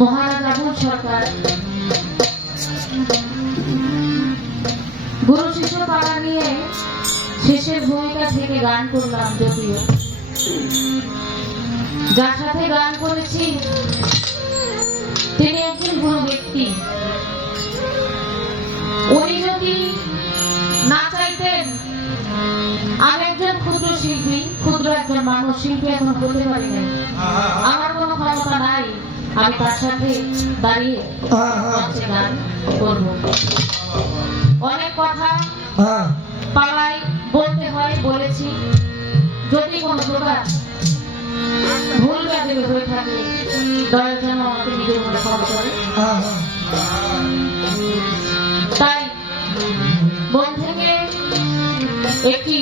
মহারাজ আবুল সরকার। গুরু শিষ্য পাড়া নিয়ে শেষের ভূমিকা থেকে গান করলাম যদিও। যার সাথে গান করেছি, তিনি একজন গুরু ব্যক্তি। উনি যদি না চাইতেন, আমি একজন ক্ষুদ্র শিল্পী, ক্ষুদ্র একজন মানুষ, শিল্পী এখন হতে পারি না আমার ক্ষমতা নাই। আমি তার সাথে দাঁড়িয়ে হ্যাঁ, হ্যাঁ, মঞ্চে গান করব। অনেক কথা হ্যাঁ। পাড়ায় বলতে হয় বলেছি। যদি কোনো প্রকার ভুল ব্যাধি হয়ে থাকে দয়া যেন আমাকে নিজের মনে ক্ষমা করে। তাই মন থেকে একটি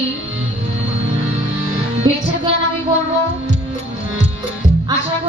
বিচ্ছেদ গান আমি করব।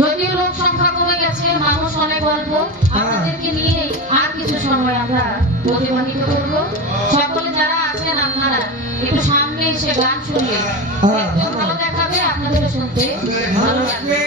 যদিও লোক সংখ্যা কমে গেছে মানুষ অনেক অল্প আপনাদেরকে নিয়ে আর কিছু সময় আমরা অতিবাহিত করব। সকলে যারা আছেন আপনারা একটু সামনে এসে গান শুনলে হ্যাঁ। ভালো দেখাবে আপনাদের শুনতে। ভালো লাগবে।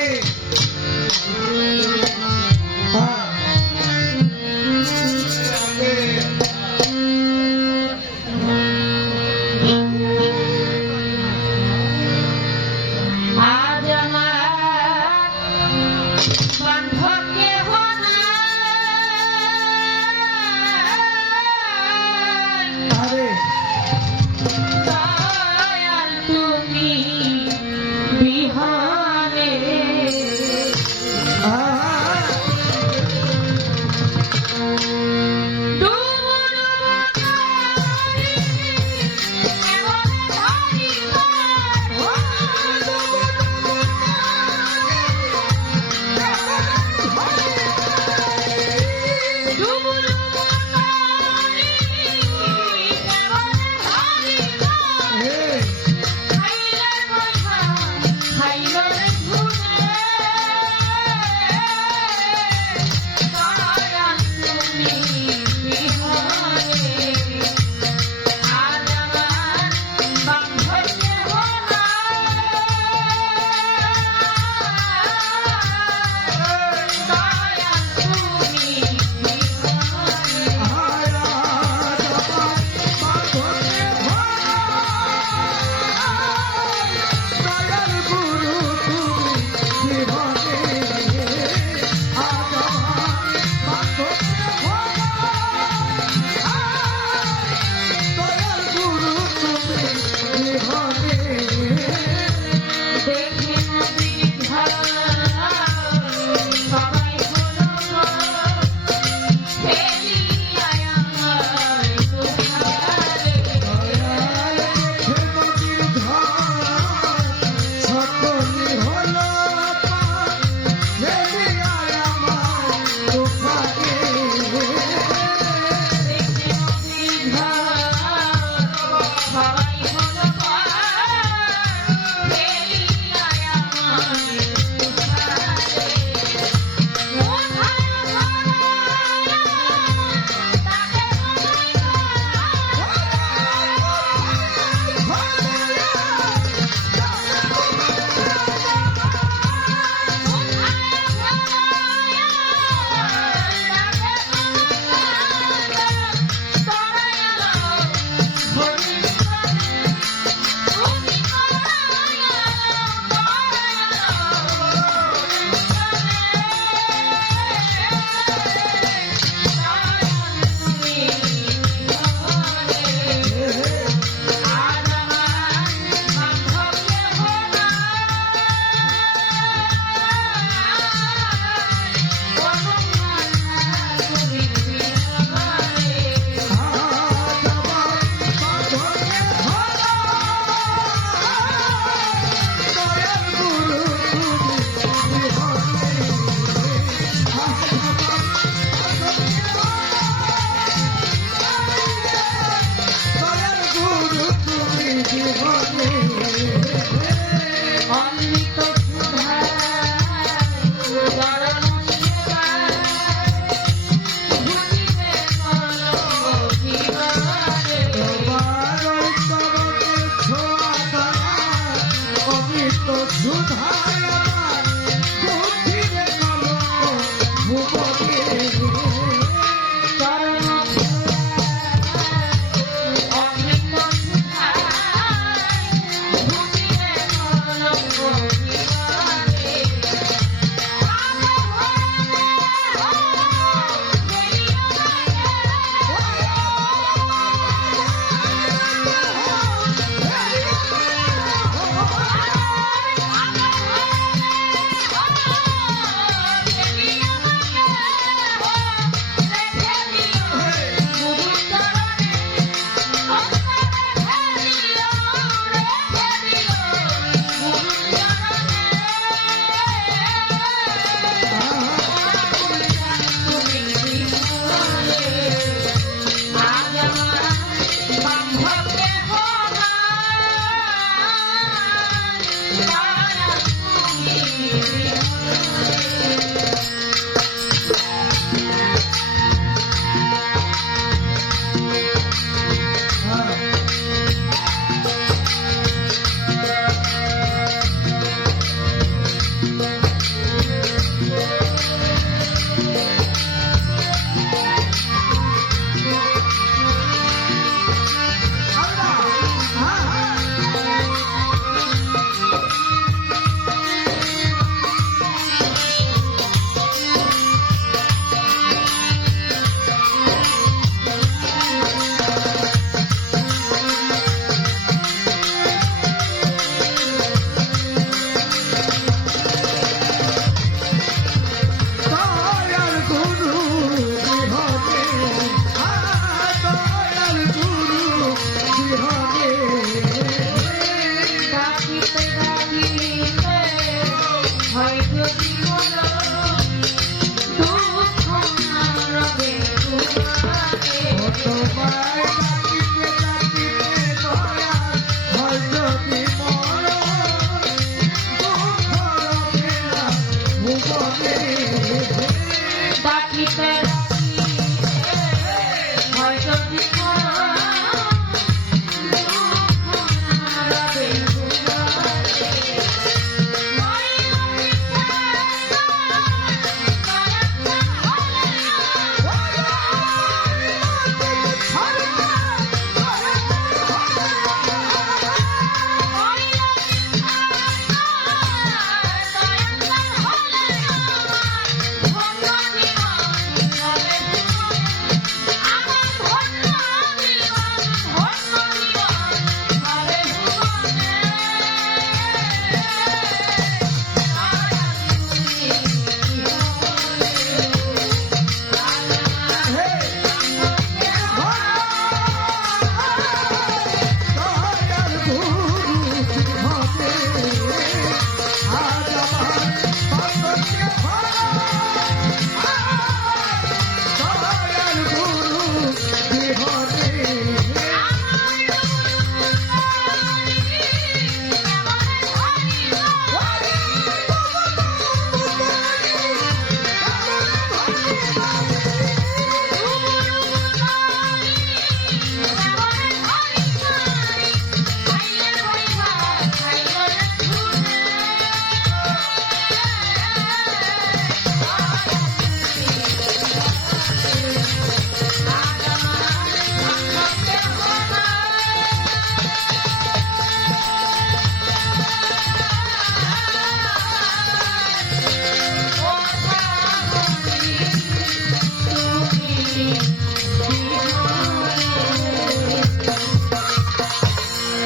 सुखाय